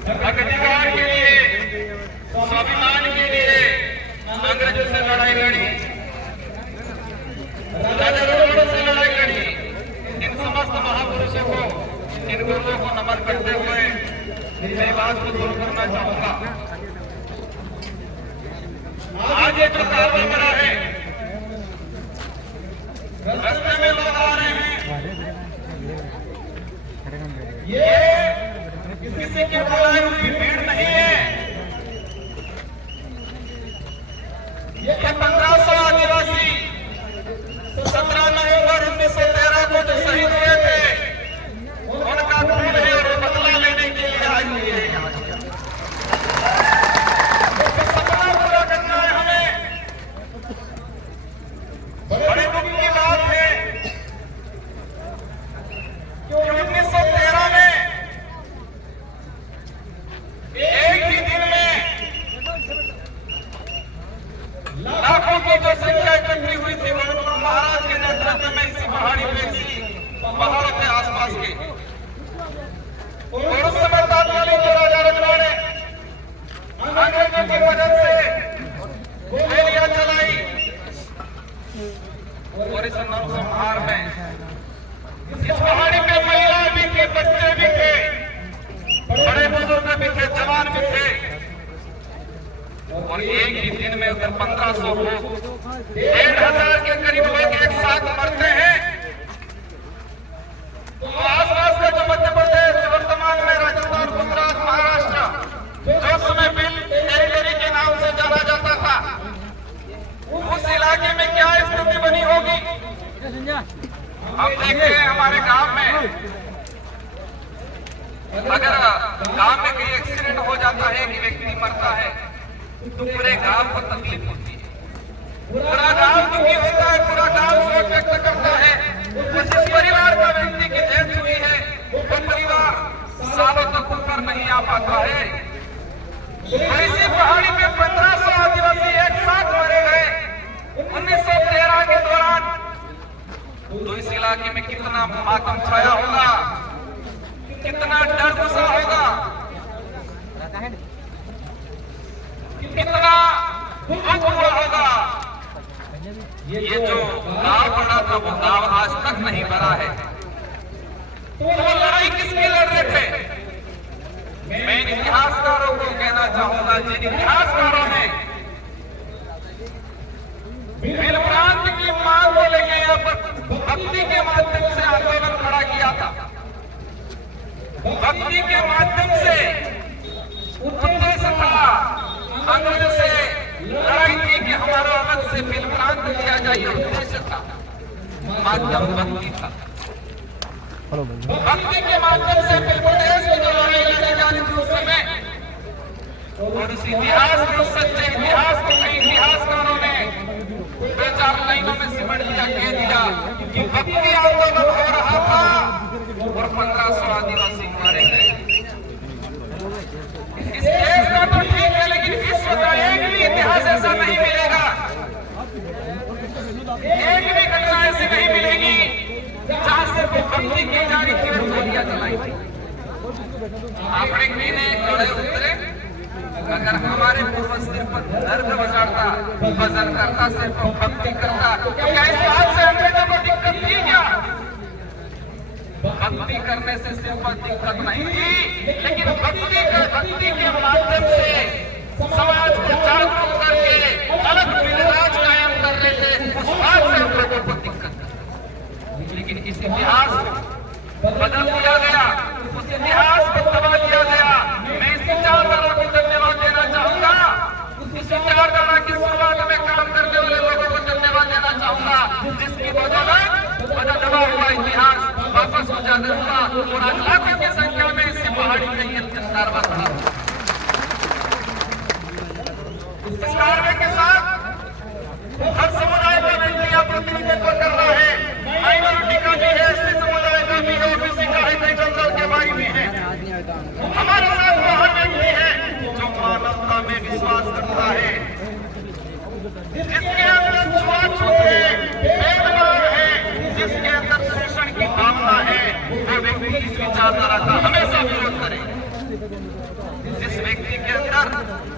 अधिकार के लिए, स्वाभिमान के लिए अंग्रेजों से लड़ाई लड़ी, राजाओं से लड़ाई लड़ी। इन समस्त महापुरुषों को, इन गुरुओं को नमन करते हुए मेरी बात को दूर करना चाहूंगा। आज ये जो काबा बना है, रास्ते में लोग आ रहे हैं, ये किसी की बुलाई हुई भीड़ नहीं है। ये 1500 आदिवासी 17 नवंबर 1913 को जो शहीद हुए थे, उनका खून है और बदला लेने के लिए आई हुई है। सपना पूरा करना है हमें। बड़े दुख की बात है कि 1913 में एक ही दिन में लाखों की जो संख्या इकट्ठी हुई थी, वो महाराज के नेतृत्व में इसी पहाड़ी पे, इसी पहाड़ों के आसपास के, और उस समय तात्कालिक जो राजा रजवाड़े अंग्रेजों की मदद से गोलियां चलाई और इस नरसंहार में इस पहाड़ी पे महिला भी थी, बच्चे भी थे, बड़े बुजुर्ग भी थे, जवान भी थे। और एक ही दिन में उधर 1500 लोग, 1500 के करीब लोग एक साथ मरते हैं। तो आसपास का जो मध्य प्रदेश, वर्तमान में राजस्थान, गुजरात, महाराष्ट्र, जो समय बिल टेरिटरी के नाम से जाना जाता था, उस इलाके में क्या स्थिति बनी होगी। हम देखते हैं हमारे गांव में, अगर गांव में कोई एक्सीडेंट हो जाता है, कि व्यक्ति मरता है, तो पूरे गांव को तकलीफ होती है, पूरा गांव दुखी होता है, पूरा गांव शोक व्यक्त करता है। और जिस परिवार का व्यक्ति की डेथ हुई है, वो परिवार सालों तक ऊपर नहीं आ पाता है। और इसी पहाड़ी में 1500 आदिवासी एक साथ मरे गए 1913 के दौरान। तो इस इलाके में कितना मातम छाया होगा, कितना डर गुस्सा होगा, कितना दुख हुआ होगा। ये जो गांव बना था, वो गांव आज तक नहीं भरा है। तो वो लड़ाई किसकी लड़ रहे थे? मैं इन इतिहासकारों को कहना चाहूंगा, जिन इतिहासकारों ने भिल प्रांत की मांग को लेकर यहाँ पर भक्ति के माध्यम से आंदोलन खड़ा किया था। भक्ति के माध्यम से उद्देश्य था, अंग्रेजों से लड़ाई थी कि हमारा अवध से भिल प्रांत लिया जाए, उद्देश्य था, माध्यम भक्ति था। भक्ति के माध्यम से भिल प्रदेश की जो लड़ाई लड़ी जा रही थी उस समय, और उस इतिहास को, सच्चे इतिहास को कई इतिहासकारों ने 2-4 लाइनों में सिमट दिया, कह दिया कि भक्ति आंदोलन हो रहा था और 1500 आदिवासी मारे गए। इस देश का तो ठीक है, लेकिन विश्व का एक भी इतिहास ऐसा नहीं मिलेगा, एक भी घटना ऐसी नहीं मिलेगी जहां सिर्फ भक्ति की जा रही थी और गोलियां चलाई थी। आपने कहीं नहीं खड़े उतरे, अगर हमारे पूर्वज सिर्फ दर्द बजाता, भजन करता, सिर्फ भक्ति करता, तो क्या इस बात से अंग्रेजों को दिक्कत थी क्या? भक्ति करने से सिर्फ दिक्कत नहीं थी, लेकिन भक्ति के माध्यम से समाज को जागरूक करके अलग विराज कायम कर रहे थे, उस बात से हम लोगों को दिक्कत थी। लेकिन इस इतिहास को बदल दिया गया, उस इतिहास को दबा दिया गया। मैं इस विचारधारा को धन्यवाद देना चाहूंगा, इस विचारधारा की शुरुआत में काम करने वाले लोगों को धन्यवाद देना चाहूंगा, जिसकी बदौलत दबा हुआ इतिहास वापस उजागर हुआ और आज लाखों की संख्या में इसी पहाड़ी में ये कार्रवाई रहा। इस कार्रवाई के साथ हर समुदाय का व्यक्ति या प्रतिनिधित्व कर रहा है, माइनॉरिटी का भी है, एससी समुदाय का भी है, ओबीसी का है, कई जनरल के बारे में है। हमारे साथ वो हर व्यक्ति है जो मानवता में विश्वास करता है, जिसके अंदर छुआछूत है, भेदभाव है, जिसके अंदर शोषण की भावना है, वो व्यक्ति इस विचारधारा का हमेशा विरोध करे। जिस व्यक्ति के अंदर